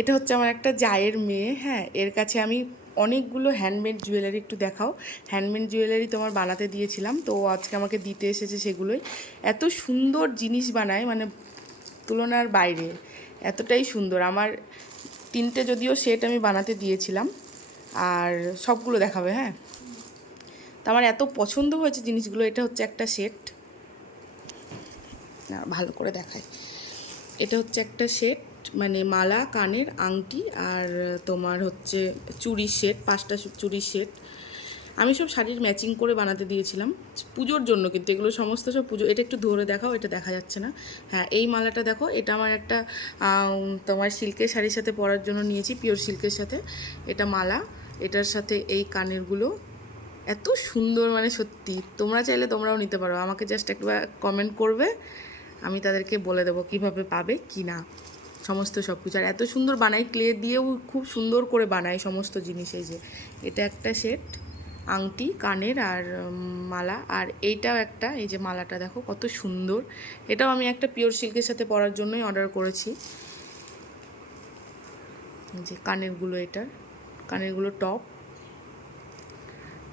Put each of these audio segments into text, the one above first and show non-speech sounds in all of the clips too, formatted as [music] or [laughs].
এটা হচ্ছে আমার একটা জায়ের মেয়ে হ্যাঁ এর কাছে আমি অনেকগুলো হ্যান্ডমেড জুয়েলারি একটু দেখাও। হ্যান্ডমেড জুয়েলারি তোমার বানাতে দিয়েছিলাম, তো আজকে আমাকে দিতে এসেছে সেগুলোই। এত সুন্দর জিনিস বানায় মানে তুলনার বাইরে, এতটাই সুন্দর। আমার তিনটে যদিও সেট আমি বানাতে দিয়েছিলাম, আর সবগুলো দেখাবে হ্যাঁ। তো আমার এত পছন্দ হয়েছে জিনিসগুলো, এটা হচ্ছে একটা সেট ভালো করে দেখায় এটা হচ্ছে একটা সেট মানে মালা, কানের, আংটি আর তোমার হচ্ছে চুড়ির সেট, পাঁচটা চুড়ির সেট। আমি সব শাড়ির ম্যাচিং করে বানাতে দিয়েছিলাম। পুজোর জন্য কিন্তু এগুলো সমস্ত সব পুজো, এটা একটু ধরে দেখাও, এটা দেখা যাচ্ছে না। হ্যাঁ এই মালাটা দেখো, এটা আমার একটা তোমার সিল্কের শাড়ির সাথে পরার জন্য নিয়েছি, পিওর সিল্কের সাথে। এটা মালা, এটার সাথে এই কানেরগুলো। এত সুন্দর মানে সত্যি, তোমরা চাইলে তোমরাও নিতে পারো। আমাকে জাস্ট একবার কমেন্ট করবে, আমি তাদেরকে বলে দেবো কীভাবে পাবে কি না। সমস্ত সব কিছু। আর এত সুন্দর বানায় ক্লে দিয়েও খুব সুন্দর করে বানায় সমস্ত জিনিস এই যে। এটা একটা সেট আংটি, কানের আর মালা। আর এইটাও একটা, এই যে মালাটা দেখো কত সুন্দর। এটাও আমি একটা পিওর সিল্কের সাথে পরার জন্যই অর্ডার করেছি। যে কানেরগুলো এটার, কানেরগুলো টপ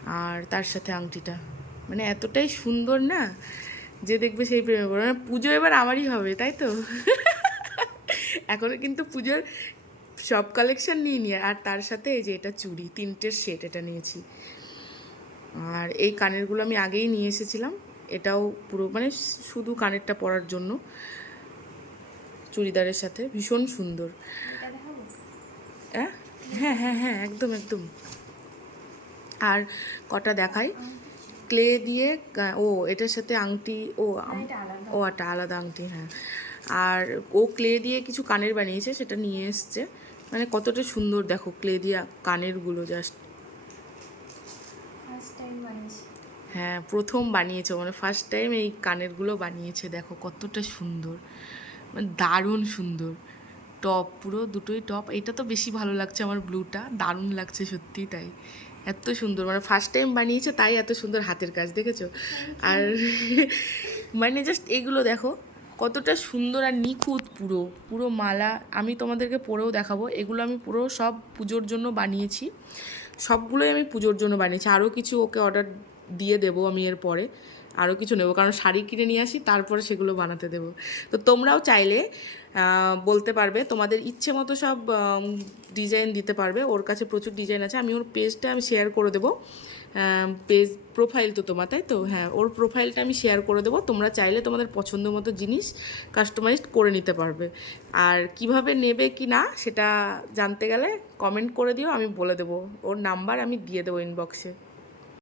আর তার সাথে আংটিটা। মানে এতটাই সুন্দর না যে দেখবে সেই প্রেমে পড়বে। মানে পুজো এবার আমারই হবে, তাই তো? এখনও কিন্তু পুজোর সব কালেকশন নিয়ে নিয়ে আর তার সাথে এই যে এটা চুড়ি তিনটের সেট এটা নিয়েছি। আর এই কানেরগুলো আমি আগেই নিয়ে এসেছিলাম। এটাও পুরো মানে শুধু কানেরটা পরার জন্য। চুড়িদারের সাথে ভীষণ সুন্দর। হ্যাঁ হ্যাঁ হ্যাঁ হ্যাঁ একদম একদম। আর কটা দেখাই? ক্লে দিয়ে ও এটার সাথে আংটি ও আম- ও একটা আলাদা আংটি হ্যাঁ। আর ও ক্লে দিয়ে কিছু কানের বানিয়েছে সেটা নিয়ে এসছে। মানে কতটা সুন্দর দেখো ক্লে দিয়ে কানেরগুলো জাস্ট ফার্স্ট টাইম বানিয়েছি। হ্যাঁ প্রথম বানিয়েছে মানে ফার্স্ট টাইম এই কানেরগুলো বানিয়েছে দেখো কতটা সুন্দর। মানে দারুণ সুন্দর। টপ পুরো দুটোই টপ এটা তো বেশি ভালো লাগছে আমার ব্লুটা দারুণ লাগছে সত্যি তাই। এত সুন্দর মানে ফার্স্ট টাইম বানিয়েছে তাই এত সুন্দর হাতের কাজ দেখেছ? আর [laughs] মানে জাস্ট এগুলো দেখো কতটা সুন্দর আর নিখুঁত পুরো পুরো মালা আমি তোমাদেরকে পরেও দেখাবো। এগুলো আমি পুরো সব পুজোর জন্য বানিয়েছি। সবগুলোই আমি পুজোর জন্য বানিয়েছি। আরও কিছু ওকে অর্ডার দিয়ে দেবো আমি এর পরে। আরও কিছু নেব, কারণ শাড়ি কিনে নিয়ে আসি, তারপরে সেগুলো বানাতে দেবো। তো তোমরাও চাইলে বলতে পারবে, তোমাদের ইচ্ছে মতো সব ডিজাইন দিতে পারবে। ওর কাছে প্রচুর ডিজাইন আছে। আমি ওর পেজটা আমি শেয়ার করে দেবো। পেজ প্রোফাইল তো তোমার, তাই তো? হ্যাঁ ওর প্রোফাইলটা আমি শেয়ার করে দেবো। তোমরা চাইলে তোমাদের পছন্দ মতো জিনিস কাস্টমাইজ করে নিতে পারবে। আর কীভাবে নেবে কি না, সেটা জানতে গেলে কমেন্ট করে দিও, আমি বলে দেবো। ওর নাম্বার আমি দিয়ে দেবো ইনবক্সে